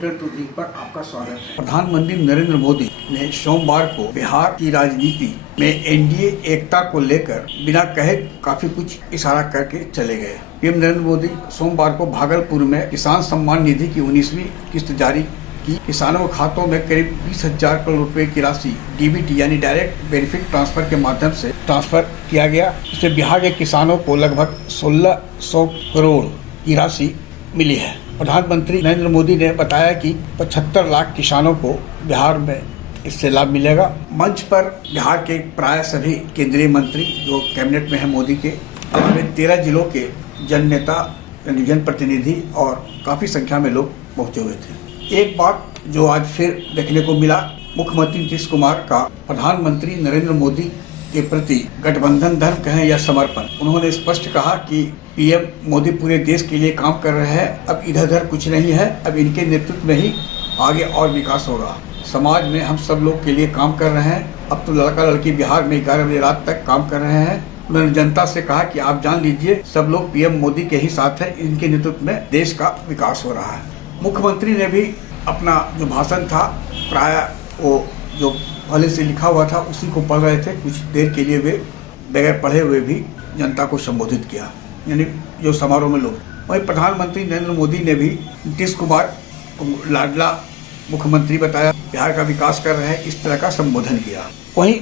Hotel tourism पर आपका स्वागत है। प्रधानमंत्री नरेंद्र मोदी ने सोमवार को बिहार की राजनीति में एनडीए एकता को लेकर बिना कहे काफी कुछ इशारा करके चले गए। पीएम नरेंद्र मोदी सोमवार को भागलपुर में किसान सम्मान निधि की 19वीं किस्त जारी की। किसानों के खातों में करीब 20,000 करोड़ रुपए की राशि डीबीटी यानी डायरेक्ट बेनिफिट ट्रांसफर के माध्यम से ट्रांसफर किया गया। इससे बिहार के किसानों को लगभग 1600 करोड़ की राशि मिली है। प्रधानमंत्री नरेंद्र मोदी ने बताया कि 75 लाख किसानों को बिहार में इससे लाभ मिलेगा। मंच पर बिहार के प्राय सभी केंद्रीय मंत्री जो कैबिनेट में हैं मोदी के, अलावा 13 जिलों के जननेता, जनप्रतिनिधि और काफी संख्या में लोग पहुंचे हुए थे। एक बात जो आज फिर देखने को मिला, मुख्यमंत्री नीतीश कुमार का प्रधानमंत्री नरेंद्र मोदी के प्रति गठबंधन धर्म कहें या समर्पण। उन्होंने स्पष्ट कहा कि पीएम मोदी पूरे देश के लिए काम कर रहे हैं। अब इधर उधर कुछ नहीं है, अब इनके नेतृत्व में ही आगे और विकास होगा। समाज में हम सब लोग के लिए काम कर रहे हैं। अब तो लड़का लड़की बिहार में 11 बजे रात तक काम कर रहे हैं। उन्होंने जनता से कहा कि आप जान लीजिए सब लोग पीएम मोदी के ही साथ हैं। इनके नेतृत्व में देश का विकास हो रहा है। मुख्यमंत्री ने भी अपना जो भाषण था प्राय वो जो पहले से लिखा हुआ था उसी को पढ़ रहे थे। कुछ देर के लिए वे बगैर पढ़े हुए भी जनता को संबोधित किया, यानी जो समारोह में लोग। वहीं प्रधानमंत्री नरेंद्र मोदी ने भी नीतीश कुमार को लाडला मुख्यमंत्री बताया, बिहार का विकास कर रहे हैं, इस तरह का संबोधन किया। वहीं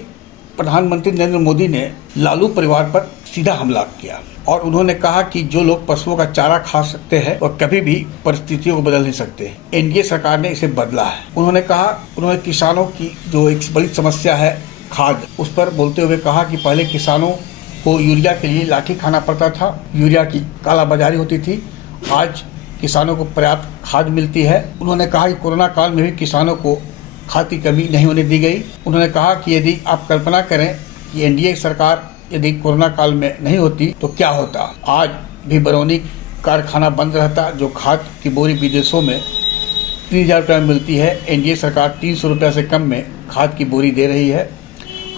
प्रधानमंत्री नरेंद्र मोदी ने लालू परिवार पर सीधा हमला किया और उन्होंने कहा कि जो लोग पशुओं का चारा खा सकते हैं वह कभी भी परिस्थितियों को बदल नहीं सकते। एनडीए सरकार ने इसे बदला है। उन्होंने किसानों की जो एक बड़ी समस्या है खाद, उस पर बोलते हुए कहा कि पहले किसानों को यूरिया के लिए लाठी खाना पड़ता था, यूरिया की कालाबाजारी होती थी। आज किसानों को पर्याप्त खाद मिलती है। उन्होंने कहा कि कोरोना काल में भी किसानों को खाद की कमी नहीं होने दी गई। उन्होंने कहा कि यदि आप कल्पना करें कि एनडीए सरकार यदि कोरोना काल में नहीं होती तो क्या होता, आज भी बरौनी कारखाना बंद रहता। जो खाद की बोरी विदेशों में 3000 रुपये में मिलती है, एनडीए सरकार 300 रुपये से कम में खाद की बोरी दे रही है।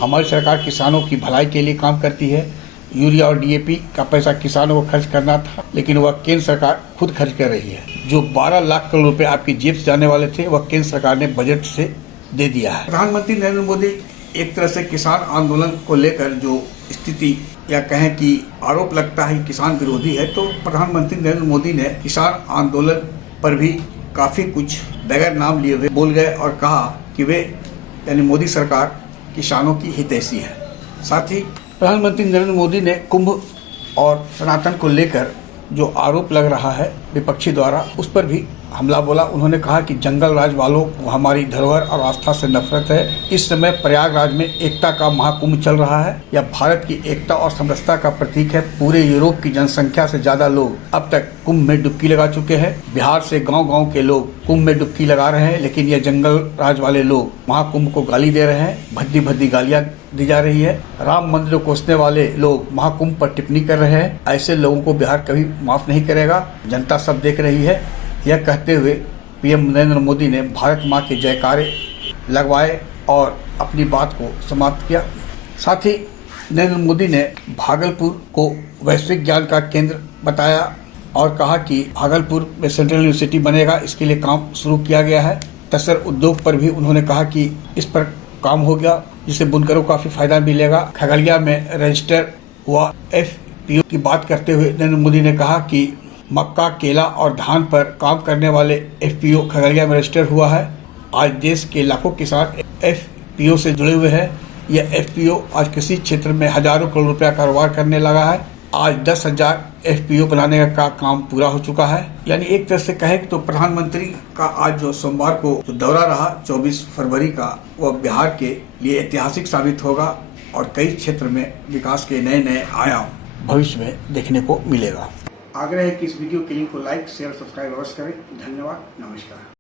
हमारी सरकार किसानों की भलाई के लिए काम करती है। यूरिया और डीएपी का पैसा किसानों को खर्च करना था, लेकिन वह केंद्र सरकार खुद खर्च कर रही है। जो 12 लाख करोड़ रुपए आपकी जेब से जाने वाले थे वह केंद्र सरकार ने बजट से दे दिया है। प्रधानमंत्री नरेंद्र मोदी एक तरह से किसान आंदोलन को लेकर जो स्थिति या कहें कि आरोप लगता है किसान विरोधी है, तो प्रधानमंत्री नरेंद्र मोदी ने किसान आंदोलन पर भी काफी कुछ बगैर नाम लिए हुए बोल गए और कहा कि वे यानी मोदी सरकार किसानों की हितैषी है। साथ ही प्रधानमंत्री नरेंद्र मोदी ने कुंभ और सनातन को लेकर जो आरोप लग रहा है विपक्षी द्वारा, उस पर भी हमला बोला। उन्होंने कहा कि जंगल राज वालों को हमारी धरोहर और आस्था से नफरत है। इस समय प्रयागराज में एकता का महाकुंभ चल रहा है। यह भारत की एकता और समरसता का प्रतीक है। पूरे यूरोप की जनसंख्या से ज्यादा लोग अब तक कुंभ में डुबकी लगा चुके हैं। बिहार से गांव-गांव के लोग कुंभ में डुबकी लगा रहे हैं, लेकिन यह जंगल राज वाले लोग महाकुंभ को गाली दे रहे हैं। भद्दी भद्दी गालियां दी जा रही है। राम मंदिर को कोसने वाले लोग महाकुंभ पर टिप्पणी कर रहे हैं। ऐसे लोगों को बिहार कभी माफ नहीं करेगा। जनता सब देख रही है। यह कहते हुए पीएम नरेंद्र मोदी ने भारत माँ के जयकारे लगवाए और अपनी बात को समाप्त किया। साथ ही नरेंद्र मोदी ने भागलपुर को वैश्विक ज्ञान का केंद्र बताया और कहा कि भागलपुर में सेंट्रल यूनिवर्सिटी बनेगा, इसके लिए काम शुरू किया गया है। तसर उद्योग पर भी उन्होंने कहा कि इस पर काम हो गया, जिससे बुनकरों को काफी फायदा मिलेगा। खगड़िया में रजिस्टर हुआ एफपीओ की बात करते हुए नरेंद्र मोदी ने कहा कि मक्का, केला और धान पर काम करने वाले एफपीओ खगड़िया में रजिस्टर हुआ है। आज देश के लाखों किसान एफपीओ से जुड़े हुए हैं। यह एफपीओ आज कृषि क्षेत्र में हजारों करोड़ रुपया कारोबार करने लगा है। आज 10,000 एफपीओ बनाने का काम पूरा हो चुका है। यानी एक तरह से कहे तो प्रधानमंत्री का आज जो सोमवार को जो दौरा रहा 24 फरवरी का, वह बिहार के लिए ऐतिहासिक साबित होगा और कई क्षेत्र में विकास के नए नए आयाम भविष्य में देखने को मिलेगा। आग्रह है कि इस वीडियो के लिंक को लाइक, शेयर, सब्सक्राइब अवश्य करें। धन्यवाद, नमस्कार।